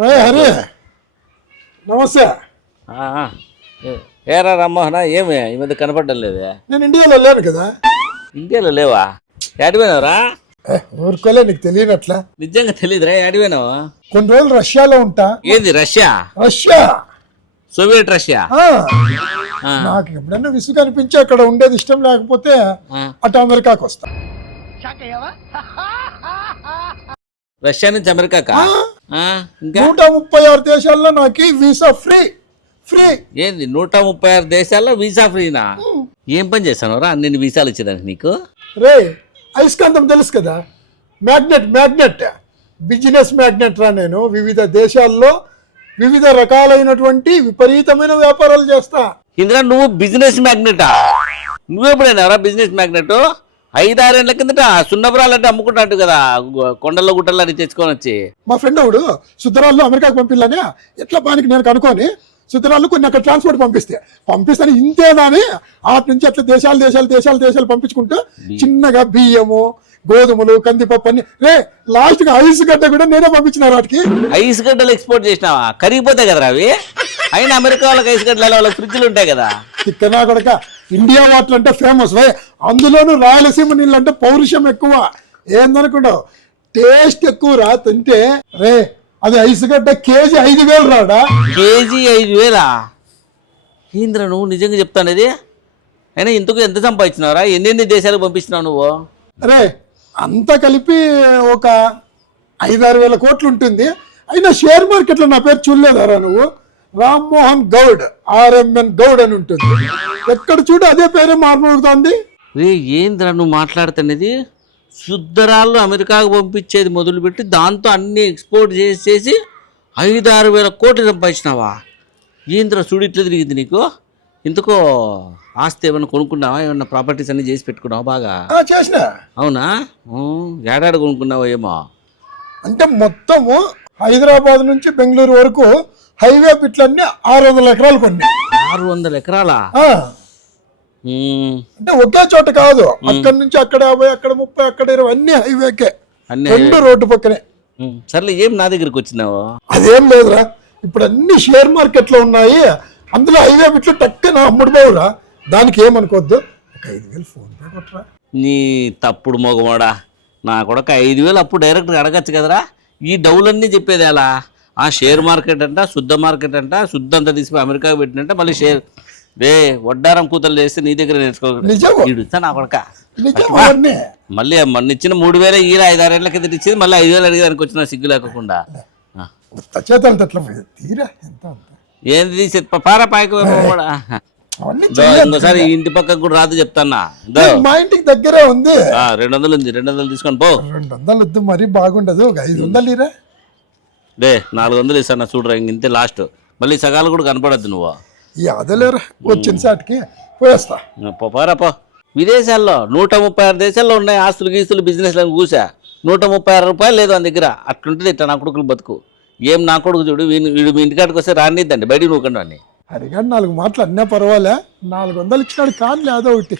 హరి నమస్తే. ఏరా రమ్మోహన, ఏమి ఈ మధ్య కనపడడం లేదే? నేను ఇండియాలో లేను కదా. ఇండియాలో లేవా? ఏడిపోయినావురా? ఊరుకోలే, నీకు తెలియనట్లా? నిజంగా తెలియదురా, ఏడిపోయినావు? కొన్ని రోజులు రష్యాలో ఉంటా. ఏంది రష్యా? Russia, Soviet Russia. నాకు ఎప్పుడన్నా విసుగు అనిపించి అక్కడ ఉండేది ఇష్టం లేకపోతే అటు అమెరికాకి వస్తా. రష్యా నుంచి అమెరికాకా? ఇంకా 136 దేశాల్లో నాకు వీసా ఫ్రీ. ఫ్రీ ఏంది 136 దేశాల్లో వీసా ఫ్రీనా? ఏం పని చేస్తాను రా అన్ని వీసాలు ఇచ్చేదానికి నీకు? రే, అయస్కాంతం తెలుసు కదా, మ్యాగ్నెట్ బిజినెస్ మ్యాగ్నెట్ రా. నేను వివిధ దేశాల్లో వివిధ రకాలైనటువంటి విపరీతమైన వ్యాపారాలు చేస్తా. ఇందులో నువ్వు బిజినెస్ మ్యాగ్నెటా? నువ్వెప్పుడైనా రా బిజినెస్ మ్యాగ్నెట్? 5-6 ఏళ్ల కిందట సున్నపురాలంటే అమ్ముకుంటాంటు కదా, కొండల్లో గుట్టల్లో అని తెచ్చుకొని వచ్చి. మా ఫ్రెండ్ ఒకడు సుద్దరాళ్ళు అమెరికాకు పంపిల్లని ఎట్లా పానికి నేను కనుక్కొని సుద్దరాళ్ళు కొన్ని అక్కడ ట్రాన్స్పోర్ట్ పంపిస్తాను ఇంతేనా అని ఆటి నుంచి అట్లా దేశాలు పంపించుకుంటూ చిన్నగా బియ్యము, గోధుమలు, కందిపప్పు అని. రే, లాస్ట్ గా ఐస్ గడ్డ కూడా నేనే పంపించిన వాటికి. ఐస్ గడ్డలు ఎక్స్పోర్ట్ చేసినావా? కరిగిపోతాయి కదరా అవి. అయినా అమెరికా వాళ్ళకి ఐస్ గడ్డలు వాళ్ళకి ఫ్రిడ్జ్లు ఉంటాయి కదా. ఇక్కడ కూడా ఇండియా వాటర్ అంటే ఫేమస్. అందులోనూ రాయలసీమ నీళ్ళు అంటే పౌరుషం ఎక్కువ. ఏందనుకున్నావు, టేస్ట్ ఎక్కువ రా తింటే. రే, అది ఐస్ గడ్డ కేజీ 5,000 రాడా? కేజీ 5,000? ఏంద్ర నువ్వు నిజంగా చెప్తాను ఇది? అయినా ఇంతకు ఎంత సంపాదించినారా? ఎన్ని దేశాలకు పంపిస్తున్నావు నువ్వు? రే, అంతా కలిపి ఒక 5-6 వేల కోట్లు ఉంటుంది. అయినా షేర్ మార్కెట్లో నా పేరు చూడలేదారా నువ్వు? రామ్మోహన్ గౌడ్, RMN గౌడ్ అని ఉంటుంది. ఎక్కడ చూడు అదే పేరే మార్మవుతోంది. రే, ఏంద్ర నువ్వు మాట్లాడుతున్నది? శుద్ధరాళ్ళు అమెరికాకు పంపించేది మొదలుపెట్టి దాంతో అన్ని ఎక్స్పోర్ట్ చేసి 5-6 వేల కోట్లు సంపాదించినావా? ఏంద్ర చూడు ఇట్లా తిరిగింది నీకు? ఇంతకో ఆస్తి ఏమైనా కొనుక్కున్నావా? ఏమన్నా ప్రాపర్టీస్ అన్ని చేసి పెట్టుకున్నావా? బాగా చేసిన. అవునా? ఏడాడు కొనుక్కున్నావా ఏమో? అంటే మొత్తము హైదరాబాద్ నుంచి బెంగళూరు వరకు హైవే బిట్లన్నీ 600 ఎకరాలు కొన్ని. 600 ఎకరాలా? అంటే ఒకే చోట కాదు, అక్కడ నుంచి అక్కడ 50, అక్కడ 30, అక్కడ 20 అన్ని హైవేకే, రెండు రోడ్డు పక్కనే. సర్లే, ఏం నా దగ్గరికి వచ్చినావు? అదేం లేదురా, ఇప్పుడు అన్ని షేర్ మార్కెట్ లో ఉన్నాయి. అందులో హైవే బిట్లు టక్కన అమ్ముడు బావురా. దానికి ఏమనుకోవద్దు, ఒక 5,000 ఫోన్ పే కొట్టరా. నీ తప్పుడు మొగమోడా, నా కొడక 5,000 అప్పుడు డైరెక్ట్గా అడగచ్చు కదరా. ఈ డౌలన్నీ చెప్పేది ఎలా? ఆ షేర్ మార్కెట్ అంట, శుద్ధ మార్కెట్ అంట, శుద్ధ అంతా తీసిపోయి అమెరికాకి పెట్టినంట, మళ్ళీ షేర్. రే, వడ్డారం కూతలు చేస్తే నీ దగ్గర నేర్చుకోగలుగుతా నా కొడక. మళ్ళీ మొన్న ఇచ్చిన 3,000 ఈర 5-6 ఏళ్ల కింద ఇచ్చింది, మళ్ళీ 5,000 అడిగేదానికి వచ్చిన సిగ్గు లేకుండా. ఏంది తీసి పారా పాయకు కూడా. ఇంకోసారి ఇంటి పక్కకు కూడా రాదు చెప్తానా. మా ఇంటికి దగ్గరే ఉంది. 200 ఉంది, 200 తీసుకొని పో. 200 వద్దు, మరీ బాగుండదు. 500 ఇరా. రే, 400 ఇస్తాను చూడరా, ఇంతే లాస్ట్. మళ్ళీ సగాలు కూడా కనపడద్దు నువ్వు. అదేలేరా, వచ్చిన సాటికి పోయేస్తా. పోరా పో. విదేశాల్లో 136 దేశాల్లో ఉన్నాయి ఆస్తులు, గీస్తులు, బిజినెస్లను కూసా. 136 రూపాయలు లేదు అని దగ్గర. అట్లుంటుంది ఇట్లా నా కొడుకులు బతుకు. ఏం నా కొడుకు చూడు, వీడు మీ ఇంటికాడికి వస్తే రానిద్దండి, బయటికి నూకండి అని. అడిగాడు 4 మాటలు అన్నా పర్వాలే. 400 ఇచ్చినాడు కానీ లేదో ఒకటి.